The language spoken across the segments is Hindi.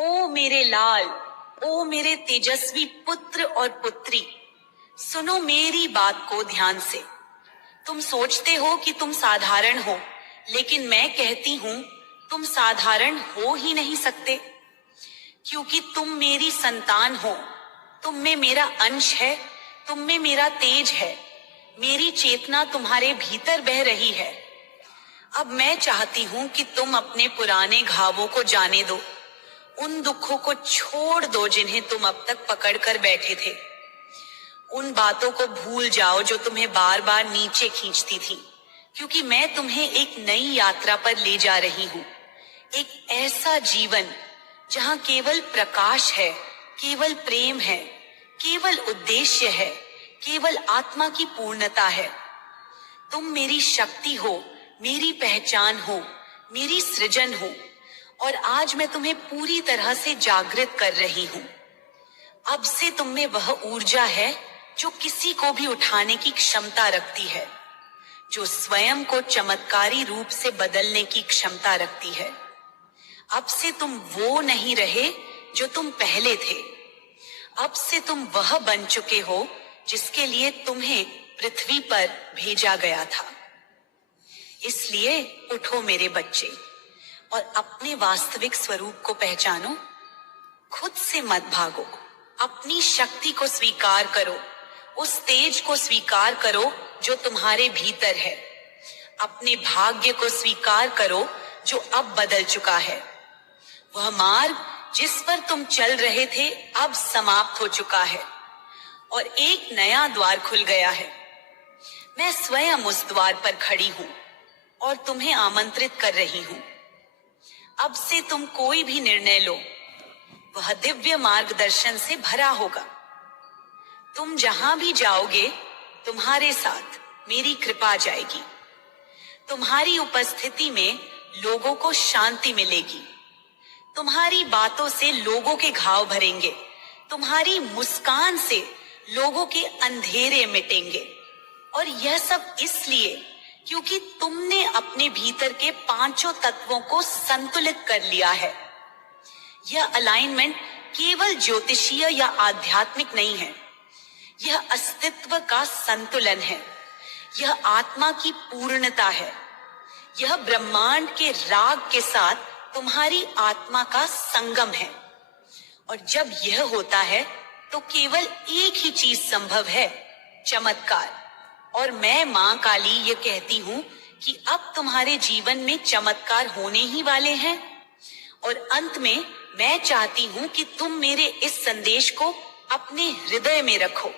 ओ मेरे लाल, ओ मेरे तेजस्वी पुत्र और पुत्री, सुनो मेरी बात को ध्यान से। तुम सोचते हो कि तुम साधारण हो, लेकिन मैं कहती हूँ तुम साधारण हो ही नहीं सकते, क्योंकि तुम मेरी संतान हो। तुम में मेरा अंश है, तुम में मेरा तेज है, मेरी चेतना तुम्हारे भीतर बह रही है। अब मैं चाहती हूँ कि तुम अपने पुराने घावों को जाने दो, उन दुखों को छोड़ दो जिन्हें तुम अब तक पकड़ कर बैठे थे। उन बातों को भूल जाओ जो तुम्हें बार बार नीचे खींचती थी, क्योंकि मैं तुम्हें एक नई यात्रा पर ले जा रही हूँ। एक ऐसा जीवन जहाँ केवल प्रकाश है, केवल प्रेम है, केवल उद्देश्य है, केवल आत्मा की पूर्णता है। तुम मेरी शक्ति हो, मेरी पहचान हो, मेरी सृजन हो, और आज मैं तुम्हें पूरी तरह से जागृत कर रही हूँ। अब से तुम में वह ऊर्जा है जो किसी को भी उठाने की क्षमता रखती है, जो स्वयं को चमत्कारी रूप से बदलने की क्षमता रखती है। अब से तुम वो नहीं रहे जो तुम पहले थे। अब से तुम वह बन चुके हो जिसके लिए तुम्हें पृथ्वी पर भेजा गया था। इसलिए उठो मेरे बच्चे, और अपने वास्तविक स्वरूप को पहचानो। खुद से मत भागो, अपनी शक्ति को स्वीकार करो, उस तेज को स्वीकार करो जो तुम्हारे भीतर है। अपने भाग्य को स्वीकार करो जो अब बदल चुका है। वह मार्ग जिस पर तुम चल रहे थे अब समाप्त हो चुका है और एक नया द्वार खुल गया है। मैं स्वयं उस द्वार पर खड़ी हूँ और तुम्हें आमंत्रित कर रही हूँ। अब से तुम कोई भी निर्णय लो, वह दिव्य मार्गदर्शन से भरा होगा। तुम जहां भी जाओगे, तुम्हारे साथ मेरी कृपा जाएगी। तुम्हारी उपस्थिति में लोगों को शांति मिलेगी। तुम्हारी बातों से लोगों के घाव भरेंगे। तुम्हारी मुस्कान से लोगों के अंधेरे मिटेंगे। और यह सब इसलिए क्योंकि तुमने अपने भीतर के पांचों तत्वों को संतुलित कर लिया है। यह अलाइनमेंट केवल ज्योतिषीय या आध्यात्मिक नहीं है, यह अस्तित्व का संतुलन है, यह आत्मा की पूर्णता है, यह ब्रह्मांड के राग के साथ तुम्हारी आत्मा का संगम है। और जब यह होता है तो केवल एक ही चीज संभव है, चमत्कार। और मैं मां काली ये कहती हूँ कि अब तुम्हारे जीवन में चमत्कार होने ही वाले हैं। और अंत में मैं चाहती हूँ कि तुम मेरे इस संदेश को अपने हृदय में रखो,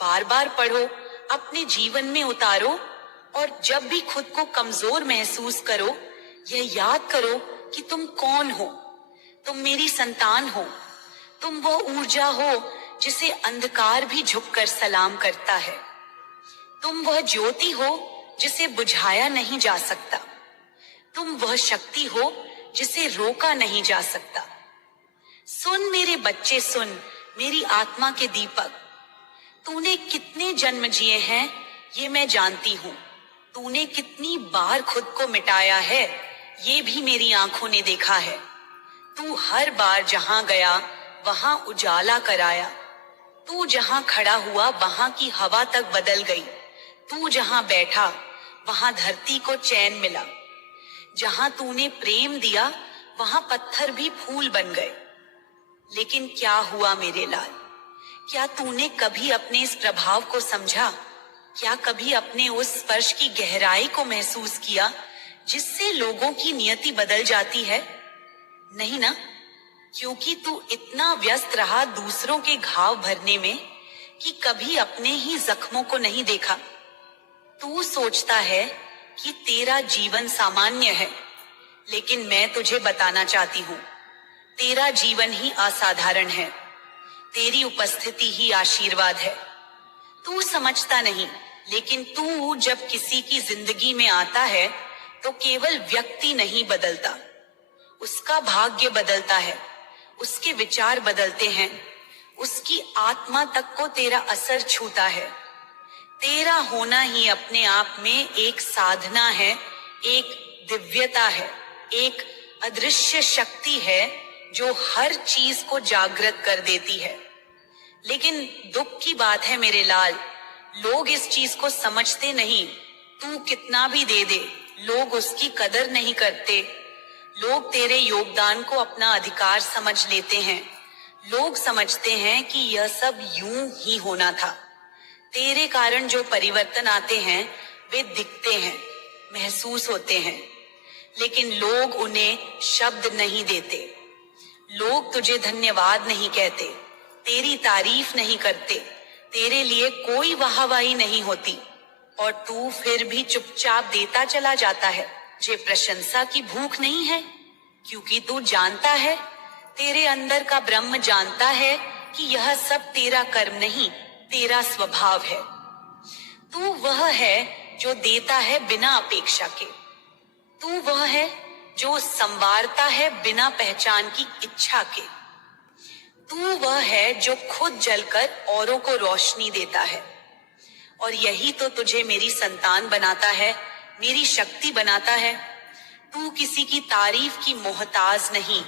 बार बार पढ़ो, अपने जीवन में उतारो, और जब भी खुद को कमजोर महसूस करो, यह याद करो कि तुम कौन हो। तुम मेरी संतान हो। तुम वो ऊर्जा हो जिसे अंधकार भी झुककर सलाम करता है। तुम वह ज्योति हो जिसे बुझाया नहीं जा सकता। तुम वह शक्ति हो जिसे रोका नहीं जा सकता। सुन मेरे बच्चे, सुन मेरी आत्मा के दीपक। तूने कितने जन्म जिए हैं ये मैं जानती हूँ। तूने कितनी बार खुद को मिटाया है ये भी मेरी आंखों ने देखा है। तू हर बार जहां गया वहां उजाला कराया। तू जहां खड़ा हुआ वहां की हवा तक बदल गई। तू जहां बैठा वहां धरती को चैन मिला। जहां तूने प्रेम दिया वहां पत्थर भी फूल बन गए। लेकिन क्या हुआ मेरे लाल? क्या तूने कभी अपने इस प्रभाव को समझा? क्या कभी अपने उस स्पर्श की गहराई को महसूस किया जिससे लोगों की नियति बदल जाती है? नहीं ना, क्योंकि तू इतना व्यस्त रहा दूसरों के घाव भरने में कि कभी अपने ही जख्मों को नहीं देखा। तू सोचता है कि तेरा जीवन सामान्य है, लेकिन मैं तुझे बताना चाहती हूँ, तेरा जीवन ही असाधारण है। तेरी उपस्थिति ही आशीर्वाद है। तू समझता नहीं, लेकिन तू जब किसी की जिंदगी में आता है तो केवल व्यक्ति नहीं बदलता, उसका भाग्य बदलता है, उसके विचार बदलते हैं, उसकी आत्मा तक को तेरा असर छूता है। तेरा होना ही अपने आप में एक साधना है, एक दिव्यता है, एक अदृश्य शक्ति है जो हर चीज को जागृत कर देती है। लेकिन दुख की बात है मेरे लाल, लोग इस चीज को समझते नहीं। तू कितना भी दे दे, लोग उसकी कदर नहीं करते। लोग तेरे योगदान को अपना अधिकार समझ लेते हैं। लोग समझते हैं कि यह सब यूं ही होना था। तेरे कारण जो परिवर्तन आते हैं वे दिखते हैं, महसूस होते हैं, लेकिन लोग उन्हें शब्द नहीं देते। लोग तुझे धन्यवाद नहीं कहते, तेरी तारीफ नहीं करते, तेरे लिए कोई वाहवाही नहीं होती, और तू फिर भी चुपचाप देता चला जाता है। तुझे प्रशंसा की भूख नहीं है, क्योंकि तू जानता है, तेरे अंदर का ब्रह्म जानता है कि यह सब तेरा कर्म नहीं, तेरा स्वभाव है। तू वह है जो देता है बिना अपेक्षा के। तू वह है जो संवारता है बिना पहचान की इच्छा के। तू वह है जो खुद जलकर औरों को रोशनी देता है। और यही तो तुझे मेरी संतान बनाता है, मेरी शक्ति बनाता है। तू किसी की तारीफ की मोहताज नहीं,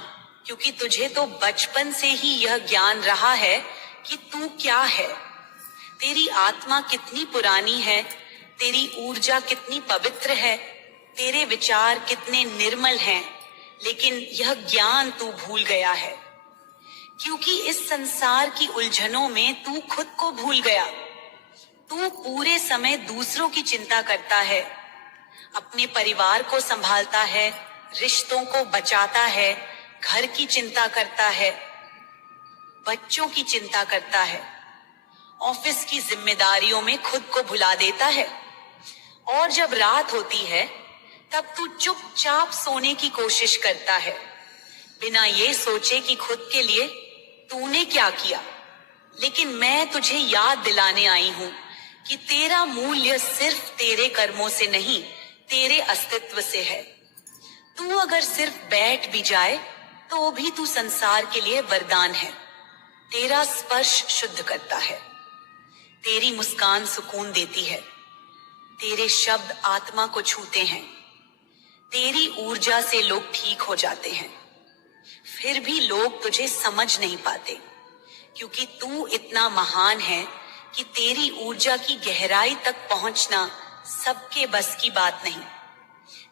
क्योंकि तुझे तो बचपन से ही यह ज्ञान रहा है कि तू क्या है। तेरी आत्मा कितनी पुरानी है, तेरी ऊर्जा कितनी पवित्र है, तेरे विचार कितने निर्मल हैं, लेकिन यह ज्ञान तू भूल गया है, क्योंकि इस संसार की उलझनों में तू खुद को भूल गया। तू पूरे समय दूसरों की चिंता करता है, अपने परिवार को संभालता है, रिश्तों को बचाता है, घर की चिंता करता है, बच्चों की चिंता करता है, ऑफिस की जिम्मेदारियों में खुद को भुला देता है। और जब रात होती है तब तू चुपचाप सोने की कोशिश करता है, बिना ये सोचे कि खुद के लिए तूने क्या किया। लेकिन मैं तुझे याद दिलाने आई हूं कि तेरा मूल्य सिर्फ तेरे कर्मों से नहीं, तेरे अस्तित्व से है। तू अगर सिर्फ बैठ भी जाए तो भी तू संसार के लिए वरदान है। तेरा स्पर्श शुद्ध करता है, तेरी मुस्कान सुकून देती है, तेरे शब्द आत्मा को छूते हैं, तेरी ऊर्जा से लोग ठीक हो जाते हैं। फिर भी लोग तुझे समझ नहीं पाते, क्योंकि तू इतना महान है कि तेरी ऊर्जा की गहराई तक पहुंचना सबके बस की बात नहीं।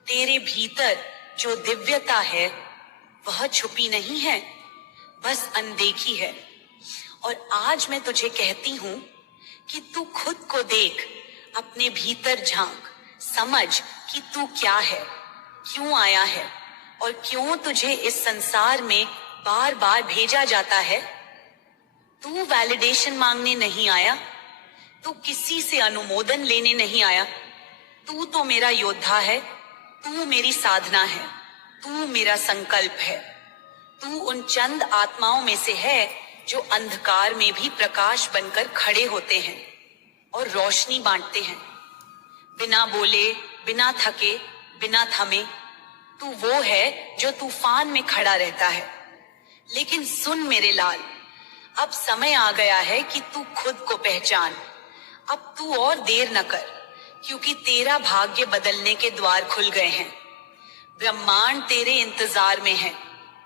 तेरे भीतर जो दिव्यता है वह छुपी नहीं है, बस अनदेखी है। और आज मैं तुझे कहती हूं कि तू खुद को देख, अपने भीतर झांक, समझ कि तू क्या है, क्यों आया है और क्यों तुझे इस संसार में बार बार भेजा जाता है। तू वैलिडेशन मांगने नहीं आया, तू किसी से अनुमोदन लेने नहीं आया। तू तो मेरा योद्धा है, तू मेरी साधना है, तू मेरा संकल्प है। तू उन चंद आत्माओं में से है जो अंधकार में भी प्रकाश बनकर खड़े होते हैं और रोशनी बांटते हैं, बिना बोले, बिना थके, बिना थमे। तू वो है जो तूफान में खड़ा रहता है। लेकिन सुन मेरे लाल, अब समय आ गया है कि तू खुद को पहचान। अब तू और देर न कर, क्योंकि तेरा भाग्य बदलने के द्वार खुल गए हैं। ब्रह्मांड तेरे इंतजार में है,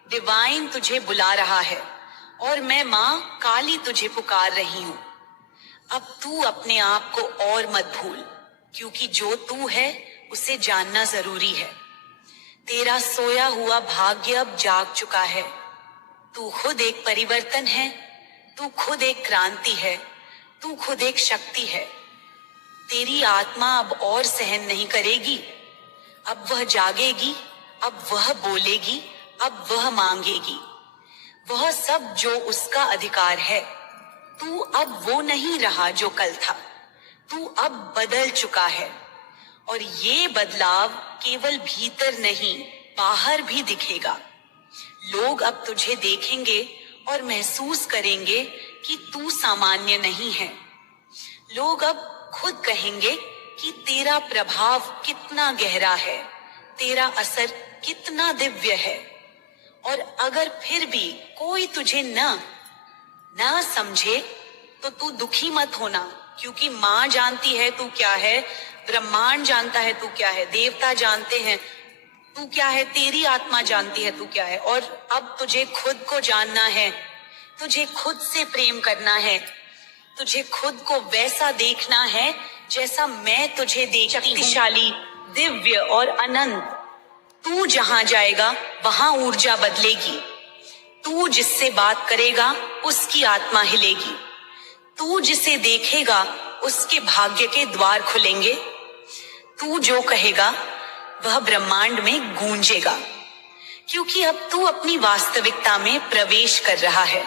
डिवाइन तुझे बुला रहा है, और मैं माँ काली तुझे पुकार रही हूँ। अब तू अपने आप को और मत भूल, क्योंकि जो तू है उसे जानना जरूरी है। तेरा सोया हुआ भाग्य अब जाग चुका है। तू खुद एक परिवर्तन है, तू खुद एक क्रांति है, तू खुद एक शक्ति है। तेरी आत्मा अब और सहन नहीं करेगी। अब वह जागेगी, अब वह बोलेगी, अब वह मांगेगी वह सब जो उसका अधिकार है। तू अब वो नहीं रहा जो कल था, तू अब बदल चुका है। और ये बदलाव केवल भीतर नहीं, बाहर भी दिखेगा। लोग अब तुझे देखेंगे और महसूस करेंगे कि तू सामान्य नहीं है। लोग अब खुद कहेंगे कि तेरा प्रभाव कितना गहरा है, तेरा असर कितना दिव्य है। और अगर फिर भी कोई तुझे न समझे तो तू दुखी मत होना, क्योंकि माँ जानती है तू क्या है, ब्रह्मांड जानता है तू क्या है, देवता जानते हैं तू क्या है तेरी आत्मा जानती है तू क्या है। और अब तुझे खुद को जानना है, तुझे खुद से प्रेम करना है, तुझे खुद को वैसा देखना है जैसा मैं तुझे देखती हूँ। शक्तिशाली, दिव्य और अनंत। तू जहां जाएगा वहां ऊर्जा बदलेगी। तू जिससे बात करेगा उसकी आत्मा हिलेगी। तू जिसे देखेगा उसके भाग्य के द्वार खुलेंगे। तू जो कहेगा वह ब्रह्मांड में गूंजेगा, क्योंकि अब तू अपनी वास्तविकता में प्रवेश कर रहा है।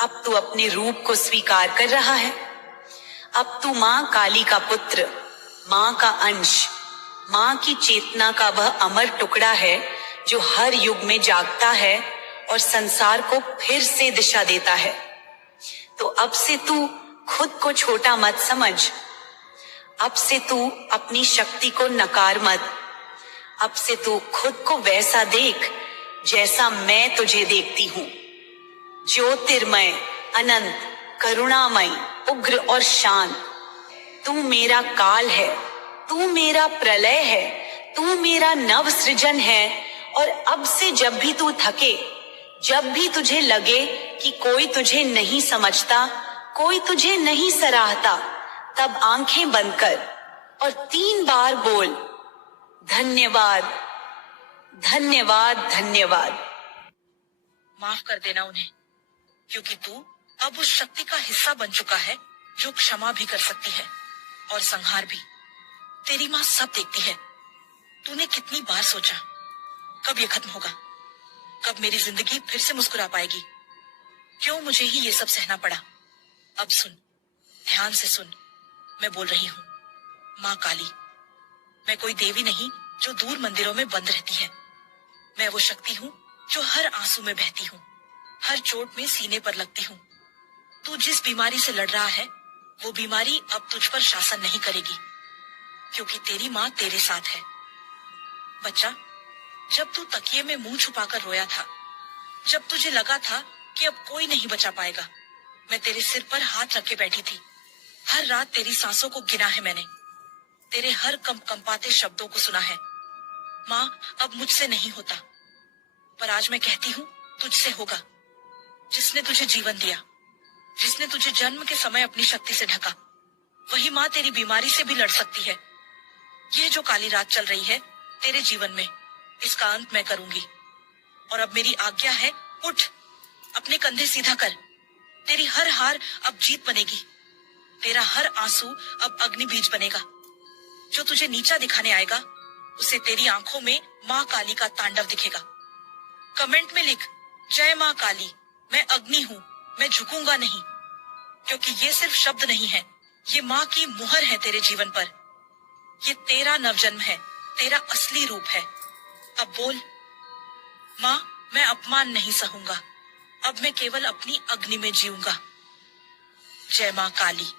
अब तू अपने रूप को स्वीकार कर रहा है। अब तू मां काली का पुत्र, मां का अंश, मां की चेतना का वह अमर टुकड़ा है जो हर युग में जागता है और संसार को फिर से दिशा देता है। तो अब से तू खुद को छोटा मत समझ। अब से तू अपनी शक्ति को नकार मत। अब से तू खुद को वैसा देख जैसा मैं तुझे देखती हूँ। ज्योतिर्मय, अनंत, करुणामय, उग्र और शांत। तू मेरा काल है, तू मेरा प्रलय है, तू मेरा नव सृजन है। और अब से जब भी तू थके, जब भी तुझे लगे कि कोई तुझे नहीं समझता, कोई तुझे नहीं सराहता, तब आंखें बंद कर और 3 बार बोल, धन्यवाद, धन्यवाद, धन्यवाद। माफ कर देना उन्हें, क्योंकि तू अब उस शक्ति का हिस्सा बन चुका है जो क्षमा भी कर सकती है और संहार भी। तेरी माँ सब देखती है। तूने कितनी बार सोचा कब ये खत्म होगा, कब मेरी जिंदगी फिर से मुस्कुरा पाएगी? क्यों मुझे ही ये सब सहना पड़ा? अब सुन, ध्यान से सुन, मैं बोल रही हूँ माँ काली। मैं कोई देवी नहीं जो दूर मंदिरों में बंद रहती है। मैं वो शक्ति हूँ जो हर आंसू में बहती हूँ, हर चोट में सीने पर लगती हूँ। तू जिस बीमारी से लड़ रहा है वो बीमारी अब तुझ पर शासन नहीं करेगी, क्योंकि तेरी माँ तेरे साथ है। बच्चा, जब तू तकिए में मुंह छुपाकर रोया था, जब तुझे लगा था कि अब कोई नहीं बचा पाएगा, मैं तेरे सिर पर हाथ रख के बैठी थी। हर रात तेरी सांसों को गिना है मैंने, तेरे हर कंपाते शब्दों को सुना है। माँ, अब मुझसे नहीं होता, पर आज मैं कहती हूँ तुझसे होगा। जिसने तुझे जीवन दिया, जिसने तुझे जन्म के समय अपनी शक्ति से ढका, वही माँ तेरी बीमारी से भी लड़ सकती है। यह जो काली रात चल रही है तेरे जीवन में, इसका अंत मैं करूंगी। और अब मेरी आज्ञा है, उठ, अपने कंधे सीधा कर। तेरी हर हार अब जीत बनेगी, तेरा हर आंसू अब अग्नि बीज बनेगा। जो तुझे नीचा दिखाने आएगा उसे तेरी आंखों में माँ काली का तांडव दिखेगा। कमेंट में लिख, जय माँ काली, मैं अग्नि हूँ, मैं झुकूंगा नहीं। क्योंकि ये सिर्फ शब्द नहीं है, ये माँ की मुहर है तेरे जीवन पर। ये तेरा नवजन्म है, तेरा असली रूप है। अब बोल, माँ, मैं अपमान नहीं सहूंगा, अब मैं केवल अपनी अग्नि में जीऊंगा। जय माँ काली।